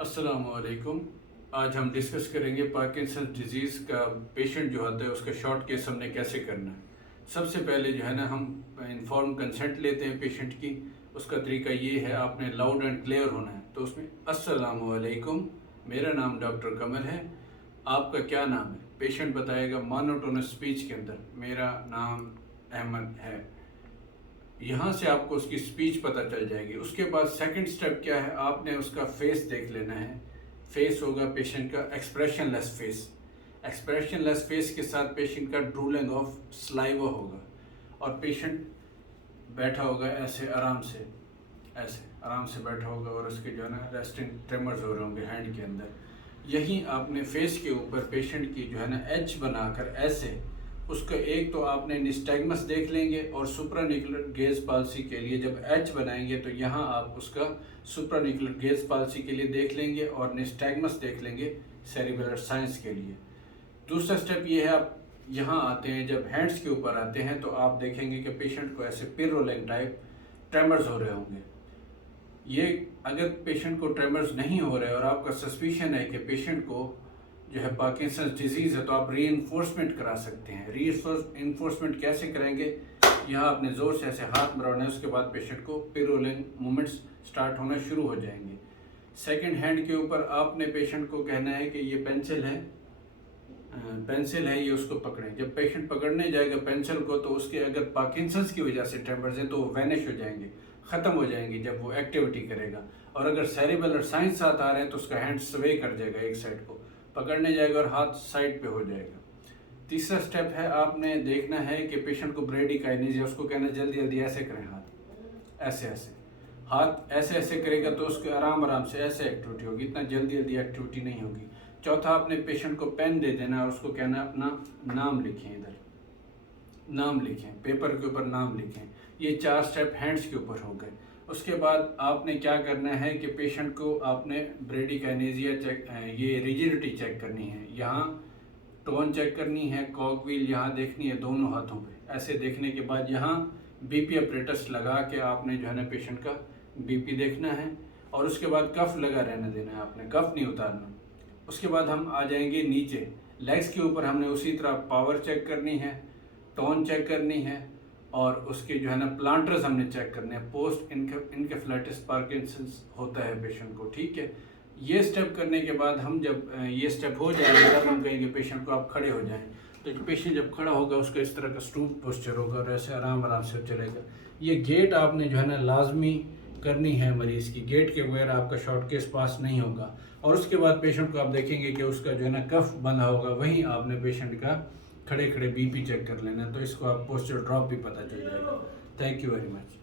अस्सलामुअलैकुम। आज हम डिस्कस करेंगे पार्किंसन डिजीज़ का पेशेंट जो आता है उसका शॉर्ट केस हमने कैसे करना है। सबसे पहले जो है ना हम इन्फॉर्म कंसेंट लेते हैं पेशेंट की। उसका तरीका ये है, आपने लाउड एंड क्लियर होना है। तो उसमें अस्सलामुअलैकुम, मेरा नाम डॉक्टर कमल है, आपका क्या नाम है? पेशेंट बताएगा मोनोटोनस स्पीच के अंदर, मेरा नाम अहमद है। यहाँ से आपको उसकी स्पीच पता चल जाएगी। उसके बाद सेकंड स्टेप क्या है, आपने उसका फेस देख लेना है। फेस होगा पेशेंट का expression less face. Expression less face के साथ पेशेंट का ड्रूलिंग ऑफ स्लाइवा होगा और पेशेंट बैठा होगा ऐसे आराम से, ऐसे आराम से बैठा होगा और उसके जो है ना रेस्टिंग ट्रेमर्स हो रहे होंगे हैंड के अंदर। यहीं आपने फेस के ऊपर पेशेंट की जो है ना एच बनाकर ऐसे उसका एक तो आपने निस्टैग्मस देख लेंगे और सुप्रानिकुलर गेज पाल्सी के लिए जब एच बनाएंगे तो यहाँ आप उसका सुप्रानिकुलर गेज पाल्सी के लिए देख लेंगे और निस्टैग्मस देख लेंगे सेरिबेलर साइंस के लिए। दूसरा स्टेप ये है, आप यहाँ आते हैं, जब हैंड्स के ऊपर आते हैं तो आप देखेंगे कि पेशेंट को ऐसे पिरोलिंग टाइप ट्रेमर्स हो रहे होंगे। ये अगर पेशेंट को ट्रेमर्स नहीं हो रहे और आपका सस्पिशन है कि पेशेंट को जो है पार्किंसन डिजीज़ है, तो आप री इन्फोर्समेंट करा सकते हैं। री इन्फोर्समेंट कैसे करेंगे, यहाँ आपने ज़ोर से ऐसे हाथ मरोना है, उसके बाद पेशेंट को पिरोलिंग मूवमेंट्स स्टार्ट होना शुरू हो जाएंगे। सेकंड हैंड के ऊपर आपने पेशेंट को कहना है कि ये पेंसिल है, ये उसको पकड़ें। जब पेशेंट पकड़ने जाएगा पेंसिल को तो उसके अगर पार्किंसंस की वजह से ट्रेमर्स हैं तो वो वैनिश हो जाएंगे, ख़त्म हो जाएंगे जब वो एक्टिविटी करेगा। और अगर सेरिबेलर साइंस साथ आ रहे हैं तो उसका हैंड स्वे कर जाएगा, एक साइड को पकड़ने जाएगा और हाथ साइड पे हो जाएगा। तीसरा स्टेप है, आपने देखना है कि पेशेंट को ब्रेडिकाइनेसिया, उसको कहना जल्दी जल्दी ऐसे करें, हाथ ऐसे ऐसे, हाथ ऐसे ऐसे करेगा तो उसके आराम आराम से ऐसे एक्टिविटी होगी, इतना जल्दी जल्दी एक्टिविटी नहीं होगी। चौथा, आपने पेशेंट को पेन दे देना और उसको कहना अपना नाम लिखें, इधर नाम लिखें, पेपर के ऊपर नाम लिखें। ये 4 स्टेप हैंड्स के ऊपर हो गए। उसके बाद आपने क्या करना है कि पेशेंट को आपने ब्रेडिकाइनेसिया चेक, ये रिजिडिटी चेक करनी है, यहाँ टोन चेक करनी है, कॉक व्हील यहाँ देखनी है दोनों हाथों पे। ऐसे देखने के बाद यहाँ बीपी अपरेटस लगा के आपने जो है ना पेशेंट का बीपी देखना है और उसके बाद कफ लगा रहने देना है, आपने कफ नहीं उतारना। उसके बाद हम आ जाएंगे नीचे, लेग्स के ऊपर हमने उसी तरह पावर चेक करनी है, टोन चेक करनी है और उसके जो है ना प्लांटर्स हमने चेक करने हैं। पोस्ट इनकेफ्लाइटिस पार्किंसंस होता है पेशेंट को, ठीक है। ये स्टेप करने के बाद हम जब ये स्टेप हो जाएंगे तब हम कहेंगे पेशेंट को आप खड़े हो जाएं। तो पेशेंट जब खड़ा होगा उसका इस तरह का स्टूप पोस्चर होगा और ऐसे आराम आराम से चलेगा। ये गेट आपने जो है ना लाजमी करनी है मरीज़ की, गेट के बगैर आपका शॉर्ट केस पास नहीं होगा। और उसके बाद पेशेंट को आप देखेंगे कि उसका जो है ना कफ बंधा होगा, वहीं आपने पेशेंट का खड़े खड़े बीपी चेक कर लेना है, तो इसको आप पोस्चर ड्रॉप भी पता चल जाएगा। Thank you very much.